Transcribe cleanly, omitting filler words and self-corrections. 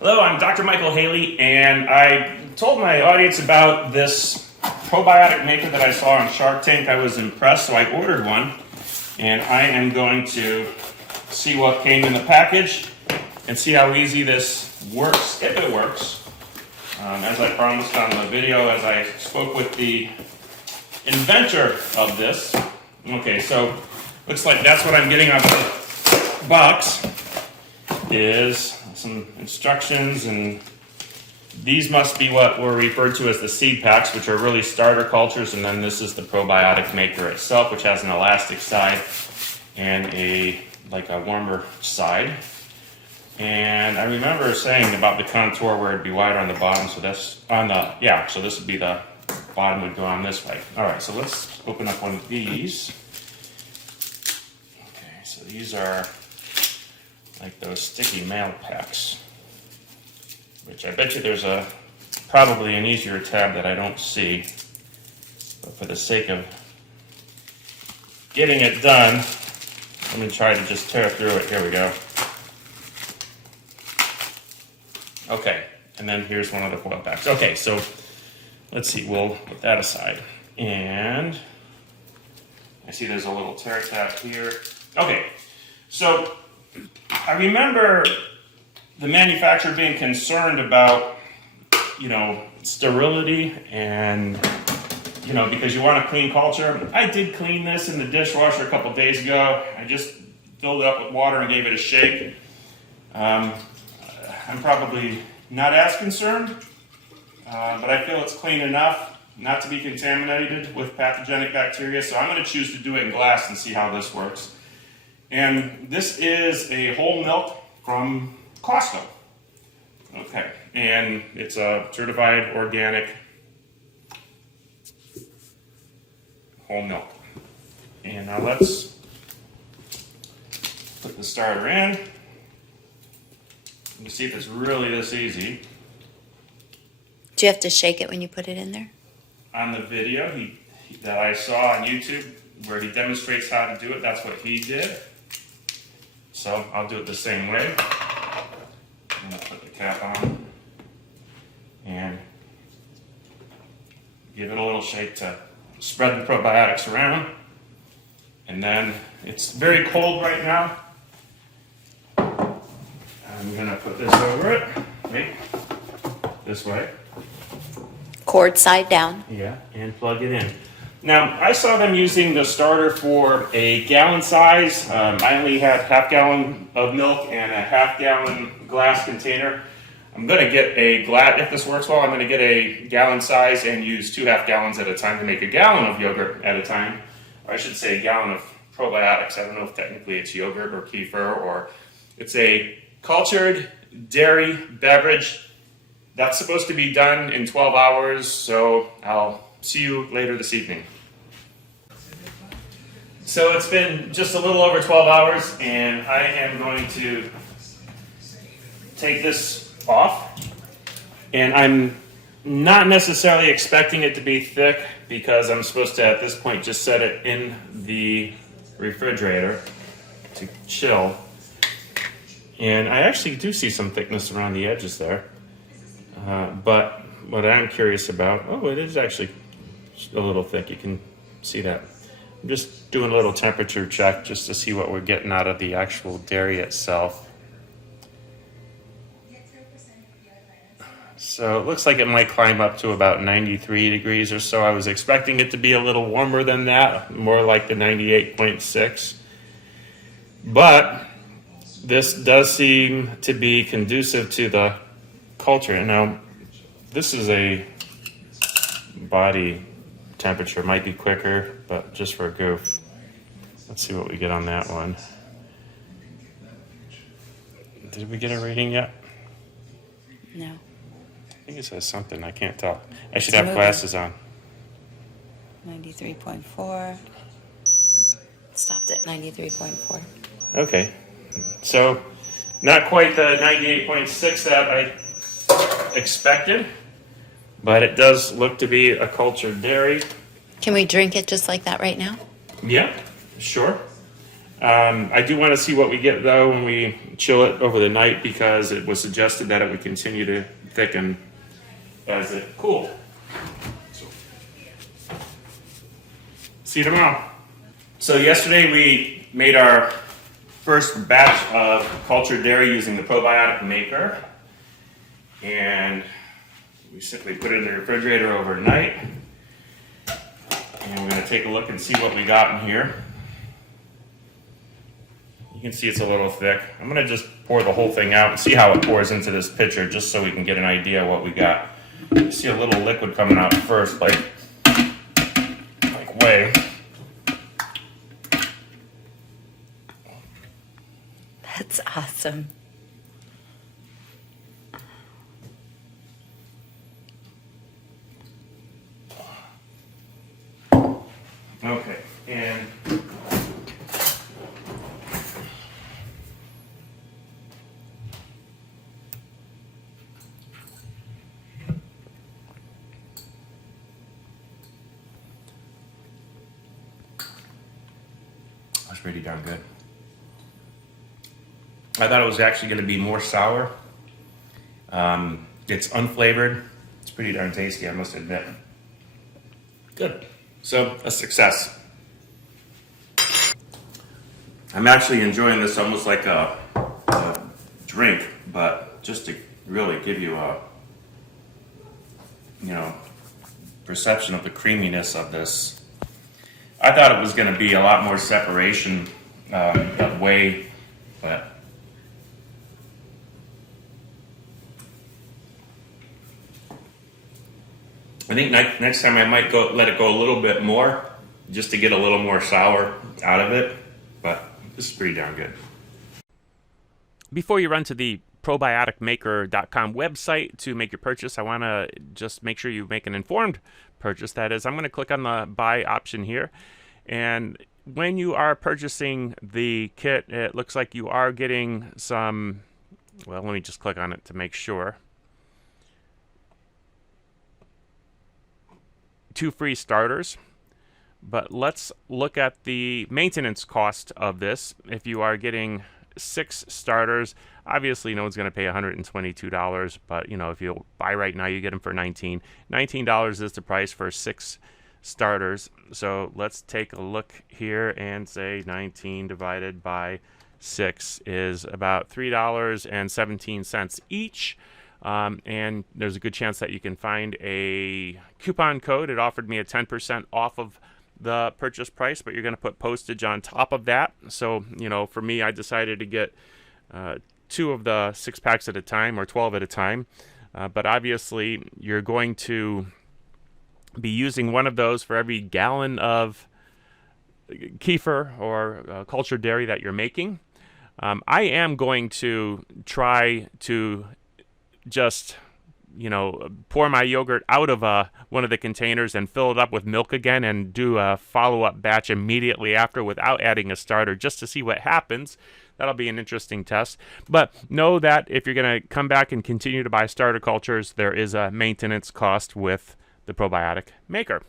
Hello, I'm Dr. Michael Haley, and I told my audience about this probiotic maker that I saw on Shark Tank. I was impressed, so I ordered one, and I am going to see what came in the package and see how easy this works, if it works. As I promised on the video, as I spoke with the inventor of this. Okay, so looks like that's what I'm getting out of the box, is some instructions, and these must be what were referred to as the seed packs, which are really starter cultures, and then this is the probiotic maker itself, which has an elastic side and a warmer side. And I remember saying about the contour where it'd be wider on the bottom, so that's on the, yeah, so this would be the bottom would go on this way. All right, so let's open up one of these. Okay, so these are like those sticky mail packs, which I bet you there's probably an easier tab that I don't see, but for the sake of getting it done, let me try to just tear through it. Here we go. Okay, and then here's one of the foil packs. Okay, so let's see, we'll put that aside. And I see there's a little tear tab here. Okay, so I remember the manufacturer being concerned about, sterility and, because you want a clean culture. I did clean this in the dishwasher a couple days ago. I just filled it up with water and gave it a shake. I'm probably not as concerned, but I feel it's clean enough not to be contaminated with pathogenic bacteria, so I'm going to choose to do it in glass and see how this works. And this is a whole milk from Costco. Okay, and it's a certified organic whole milk. And now let's put the starter in. Let me see if it's really this easy. Do you have to shake it when you put it in there? On the video that I saw on YouTube where he demonstrates how to do it, that's what he did. So I'll do it the same way. I'm going to put the cap on and give it a little shake to spread the probiotics around. And then it's very cold right now. I'm going to put this over it. Wait. This way. Cord side down. Yeah, and plug it in. Now, I saw them using the starter for a gallon size. I only had half gallon of milk and a half gallon glass container. I'm going to get a glass, if this works well, I'm going to get a gallon size and use 2 half gallons at a time to make a gallon of yogurt at a time. Or I should say a gallon of probiotics. I don't know if technically it's yogurt or kefir, or it's a cultured dairy beverage. That's supposed to be done in 12 hours, so I'll see you later this evening. So it's been just a little over 12 hours, and I am going to take this off. And I'm not necessarily expecting it to be thick, because I'm supposed to, at this point, just set it in the refrigerator to chill. And I actually do see some thickness around the edges there. But what I'm curious about, it is actually a little thick. You can see that. I'm just doing a little temperature check just to see what we're getting out of the actual dairy itself. So it looks like it might climb up to about 93 degrees or so. I was expecting it to be a little warmer than that, more like the 98.6. But this does seem to be conducive to the culture. Now, this is a body temperature. Might be quicker, but just for a goof. Let's see what we get on that one. Did we get a reading yet? No. I think it says something. I can't tell. I should have glasses on. 93.4. Stopped at 93.4. Okay. So, not quite the 98.6 that I expected, but it does look to be a cultured dairy. Can we drink it just like that right now? Yeah, sure. I do want to see what we get though when we chill it over the night, because it was suggested that it would continue to thicken as it cooled. So, see you tomorrow. So yesterday we made our first batch of cultured dairy using the Probiotic Maker, and we simply put it in the refrigerator overnight, and we're going to take a look and see what we got in here. You can see it's a little thick. I'm going to just pour the whole thing out and see how it pours into this pitcher, just so we can get an idea of what we got. You see a little liquid coming out first, like whey. That's awesome. Okay, and that's pretty darn good. I thought it was actually going to be more sour. It's unflavored. It's pretty darn tasty, I must admit. Good. So, a success. I'm actually enjoying this almost like a drink, but just to really give you a, perception of the creaminess of this. I thought it was going to be a lot more separation of whey, but I think next time I might let it go a little bit more, just to get a little more sour out of it, but this is pretty darn good. Before you run to the probioticmaker.com website to make your purchase, I want to just make sure you make an informed purchase. That is, I'm going to click on the buy option here, and when you are purchasing the kit, it looks like you are getting some, well, let me just click on it to make sure. 2 free starters, but let's look at the maintenance cost of this. If you are getting 6 starters, obviously no one's going to pay $122, but if you buy right now, you get them for $19. $19 is the price for 6 starters. So let's take a look here and say 19 divided by 6 is about $3.17 each. And there's a good chance that you can find a coupon code. It offered me a 10% off of the purchase price, but you're going to put postage on top of that. So, for me, I decided to get 2 of the 6 packs at a time, or 12 at a time. But obviously, you're going to be using one of those for every gallon of kefir or cultured dairy that you're making. I am going to try to just pour my yogurt out of one of the containers and fill it up with milk again, and do a follow-up batch immediately after without adding a starter, just to see what happens. That'll be an interesting test. But know that if you're going to come back and continue to buy starter cultures, there is a maintenance cost with the Probiotic Maker.